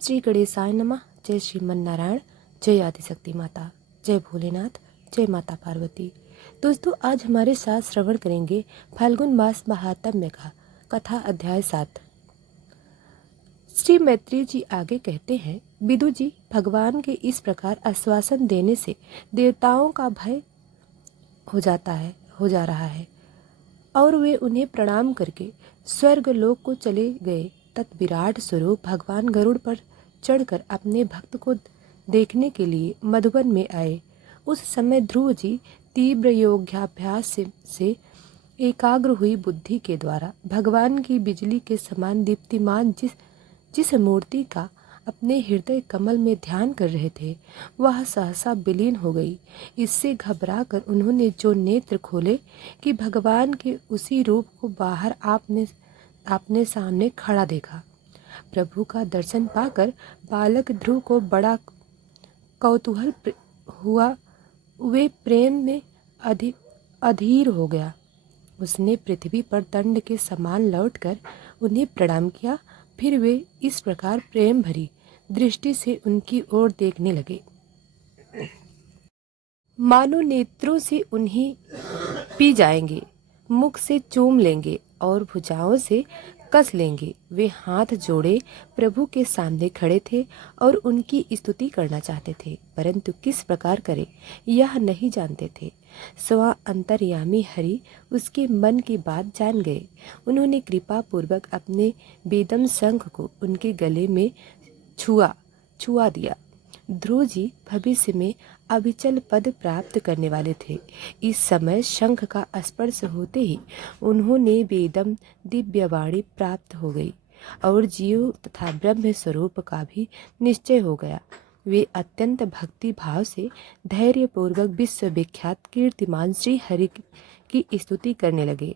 श्री गणेशाय नमः। जय श्रीमन नारायण, जय आदिशक्ति माता, जय भोलेनाथ, जय माता पार्वती। दोस्तों, आज हमारे साथ श्रवण करेंगे फाल्गुन मास महात्म्य का कथा अध्याय 7। श्री मैत्री जी आगे कहते हैं, विदु जी, भगवान के इस प्रकार आश्वासन देने से देवताओं का भय हो जा रहा है और वे उन्हें प्रणाम करके स्वर्ग लोक को चले गए। तत्विराट स्वरूप भगवान गरुड़ पर चढ़कर अपने भक्त को देखने के लिए मधुबन में आए। उस समय ध्रुव जी तीव्र योगाभ्यास से एकाग्र हुई बुद्धि के द्वारा भगवान की बिजली के समान दीप्तिमान जिस मूर्ति का अपने हृदय कमल में ध्यान कर रहे थे, वह सहसा विलीन हो गई। इससे घबराकर उन्होंने जो नेत्र खोले कि भगवान के उसी रूप को बाहर आपने सामने खड़ा देखा। प्रभु का दर्शन पाकर बालक ध्रुव को बड़ा कौतूहल हुआ। वे प्रेम में अधीर हो गया। उसने पृथ्वी पर दंड के समान लौटकर उन्हें प्रणाम किया। फिर वे इस प्रकार प्रेम भरी दृष्टि से उनकी ओर देखने लगे, मानो नेत्रों से उन्हें पी जाएंगे, मुख से चूम लेंगे और भुजाओं से कस लेंगे। वे हाथ जोड़े प्रभु के सामने खड़े थे और उनकी स्तुति करना चाहते थे, परंतु किस प्रकार करें यह नहीं जानते थे। स्वयं अंतर्यामी हरि उसके मन की बात जान गए। उन्होंने कृपा पूर्वक अपने बेदम शंख को उनके गले में छुआ दिया। ध्रुव जी भविष्य में अविचल पद प्राप्त करने वाले थे। इस समय शंख का स्पर्श होते ही उन्होंने वेदम दिव्यवाणी प्राप्त हो गई और जीव तथा ब्रह्म स्वरूप का भी निश्चय हो गया। वे अत्यंत भक्ति भाव से धैर्य पूर्वक विश्वविख्यात कीर्तिमान श्री हरि की स्तुति करने लगे।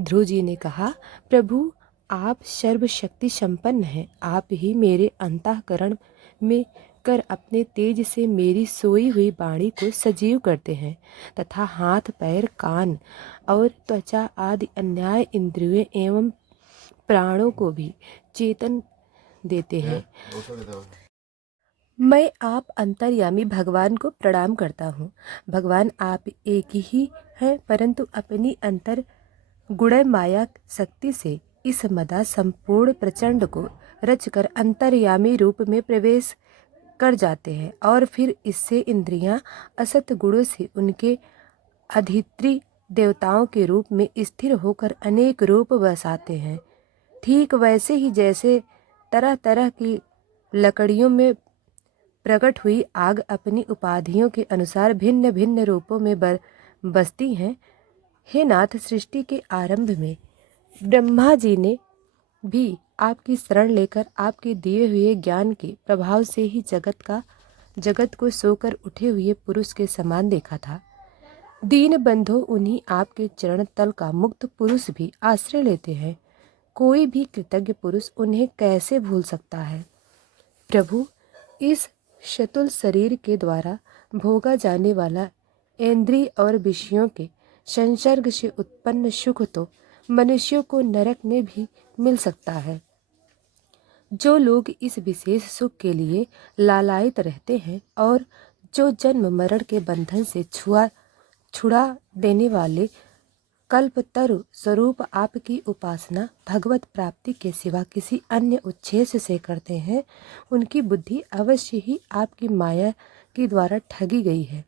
ध्रुव जी ने कहा, प्रभु, आप सर्वशक्ति संपन्न हैं। आप ही मेरे अंतःकरण में कर अपने तेज से मेरी सोई हुई वाणी को सजीव करते हैं तथा हाथ, पैर, कान और त्वचा आदि अन्याय इंद्रियों एवं प्राणों को भी चेतन देते हैं। मैं आप अंतर्यामी भगवान को प्रणाम करता हूँ। भगवान आप एक ही हैं, परंतु अपनी अंतर गुण माया शक्ति से इस मदा संपूर्ण प्रचंड को रचकर अंतर्यामी रूप में प्रवेश कर जाते हैं और फिर इससे इंद्रियां असत गुणों से उनके अधित्री देवताओं के रूप में स्थिर होकर अनेक रूप बसाते हैं। ठीक वैसे ही जैसे तरह तरह की लकड़ियों में प्रकट हुई आग अपनी उपाधियों के अनुसार भिन्न भिन्न रूपों में बसती हैं। हे नाथ, सृष्टि के आरंभ में ब्रह्मा जी ने भी आपकी शरण लेकर आपके दिए हुए ज्ञान के प्रभाव से ही जगत को सोकर उठे हुए पुरुष के समान देखा था। दीन बंधु, उन्हीं आपके चरण तल का मुक्त पुरुष भी आश्रय लेते हैं। कोई भी कृतज्ञ पुरुष उन्हें कैसे भूल सकता है। प्रभु, इस शतुल शरीर के द्वारा भोगा जाने वाला इंद्रिय और विषयों के संसर्ग से उत्पन्न सुख तो मनुष्यों को नरक में भी मिल सकता है। जो लोग इस विशेष सुख के लिए लालायित रहते हैं और जो जन्म मरण के बंधन से छुड़ा देने वाले कल्पतरु स्वरूप आपकी उपासना भगवत प्राप्ति के सिवा किसी अन्य उच्छेद से करते हैं, उनकी बुद्धि अवश्य ही आपकी माया के द्वारा ठगी गई है।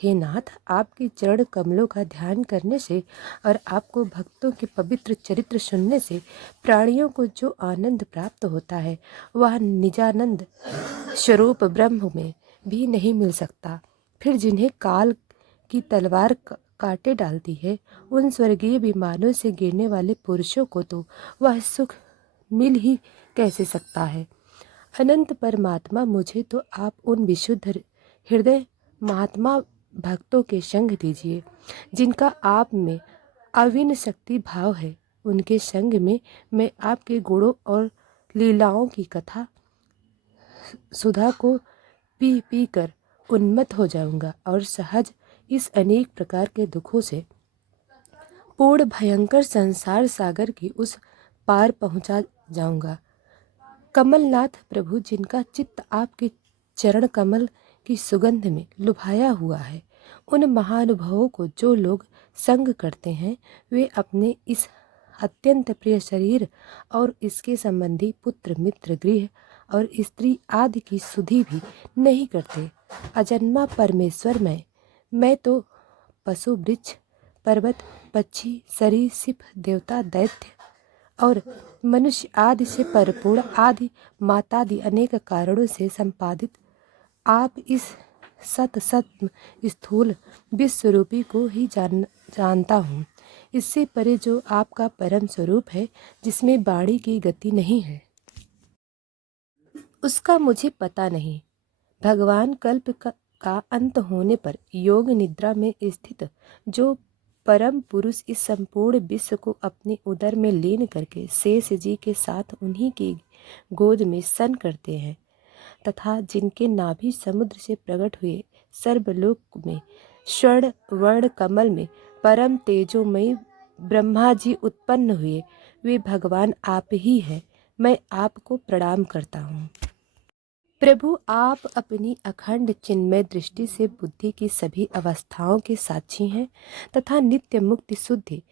हे नाथ, आपके चरण कमलों का ध्यान करने से और आपको भक्तों के पवित्र चरित्र सुनने से प्राणियों को जो आनंद प्राप्त होता है वह निजानंद स्वरूप ब्रह्म में भी नहीं मिल सकता। फिर जिन्हें काल की तलवार काटे डालती है, उन स्वर्गीय विमानों से गिरने वाले पुरुषों को तो वह सुख मिल ही कैसे सकता है। अनंत परमात्मा, मुझे तो आप उन विशुद्ध हृदय महात्मा भक्तों के संग दीजिए जिनका आप में अविन शक्ति भाव है। उनके संग में मैं आपके गुणों और लीलाओं की कथा सुधा को पी कर उन्मत्त हो जाऊंगा और सहज इस अनेक प्रकार के दुखों से पूर्ण भयंकर संसार सागर की उस पार पहुंचा जाऊंगा। कमलनाथ प्रभु, जिनका चित्त आपके चरण कमल की सुगंध में लुभाया हुआ है, उन महानुभावों को जो लोग संग करते हैं, वे अपने इस अत्यंत प्रिय शरीर और इसके संबंधी पुत्र मित्र गृह और स्त्री आदि की सुधि भी नहीं करते। अजन्मा परमेश्वर मैं तो पशु वृक्ष पर्वत पक्षी सरीसृप देवता दैत्य और मनुष्य आदि से परिपूर्ण आदि मातादि अनेक कारणों से संपादित आप इस सत स्थूल विश्वरूपी को ही जानता हूँ। इससे परे जो आपका परम स्वरूप है, जिसमें वाणी की गति नहीं है, उसका मुझे पता नहीं। भगवान कल्प का अंत होने पर योग निद्रा में स्थित जो परम पुरुष इस संपूर्ण विश्व को अपने उदर में लीन करके शेष जी के साथ उन्हीं की गोद में सन करते हैं तथा जिनके नाभि समुद्र से प्रकट हुए सर्वलोक में स्वर्ण वर्ण कमल में परम तेजोमयी ब्रह्मा जी उत्पन्न हुए, वे भगवान आप ही हैं। मैं आपको प्रणाम करता हूँ। प्रभु, आप अपनी अखंड चिन्मय दृष्टि से बुद्धि की सभी अवस्थाओं के साक्षी हैं तथा नित्य मुक्ति शुद्धि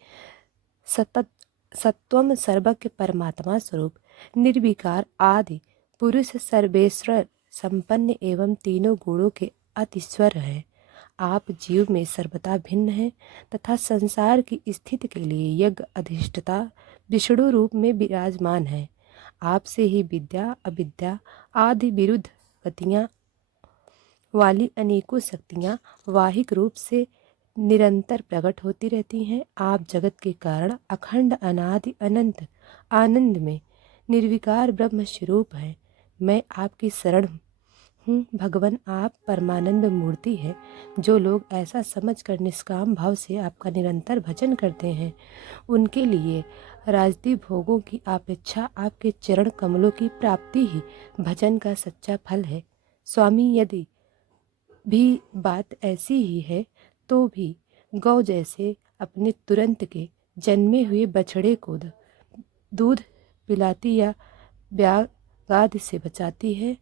सतत सत्वम सर्वज्ञ परमात्मा स्वरूप निर्विकार आदि पुरुष सर्वेश्वर संपन्न एवं तीनों गुणों के अतिस्वर हैं। आप जीव में सर्वथा भिन्न हैं तथा संसार की स्थिति के लिए यज्ञ अधिष्ठता विष्णु रूप में विराजमान हैं। आपसे ही विद्या अविद्या आदि विरुद्ध गतियाँ वाली अनेकों शक्तियाँ वाहिक रूप से निरंतर प्रकट होती रहती हैं। आप जगत के कारण अखंड अनादि अनंत आनंद में निर्विकार ब्रह्म स्वरूप हैं। मैं आपकी शरण हूँ भगवान, आप परमानंद मूर्ति है। जो लोग ऐसा समझकर निष्काम भाव से आपका निरंतर भजन करते हैं, उनके लिए राजदी भोगों की अपेक्षा आपके चरण कमलों की प्राप्ति ही भजन का सच्चा फल है। स्वामी, यदि भी बात ऐसी ही है तो भी गौ जैसे अपने तुरंत के जन्मे हुए बछड़े को दूध पिलाती या व्याघात से बचाती है,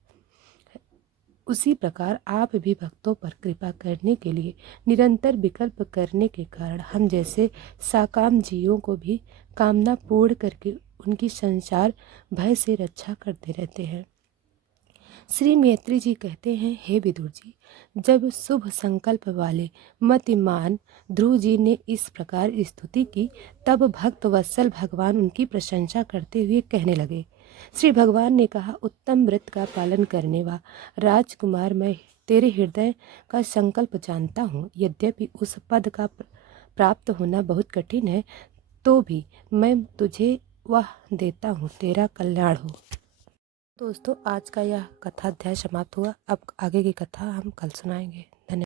उसी प्रकार आप भी भक्तों पर कृपा करने के लिए निरंतर विकल्प करने के कारण हम जैसे साकाम जीवों को भी कामना पूर्ण करके उनकी संसार भय से रक्षा करते रहते हैं। श्री मैत्री जी कहते हैं, हे विदुर जी, जब शुभ संकल्प वाले मतिमान ध्रुव जी ने इस प्रकार स्तुति की, तब भक्त वत्सल भगवान उनकी प्रशंसा करते हुए कहने लगे। श्री भगवान ने कहा, उत्तम व्रत का पालन करने वाला राजकुमार, मैं तेरे हृदय का संकल्प जानता हूँ। यद्यपि उस पद का प्राप्त होना बहुत कठिन है, तो भी मैं तुझे वह देता हूँ, तेरा कल्याण हो। दोस्तों, आज का यह कथा अध्याय समाप्त हुआ। अब आगे की कथा हम कल सुनाएंगे।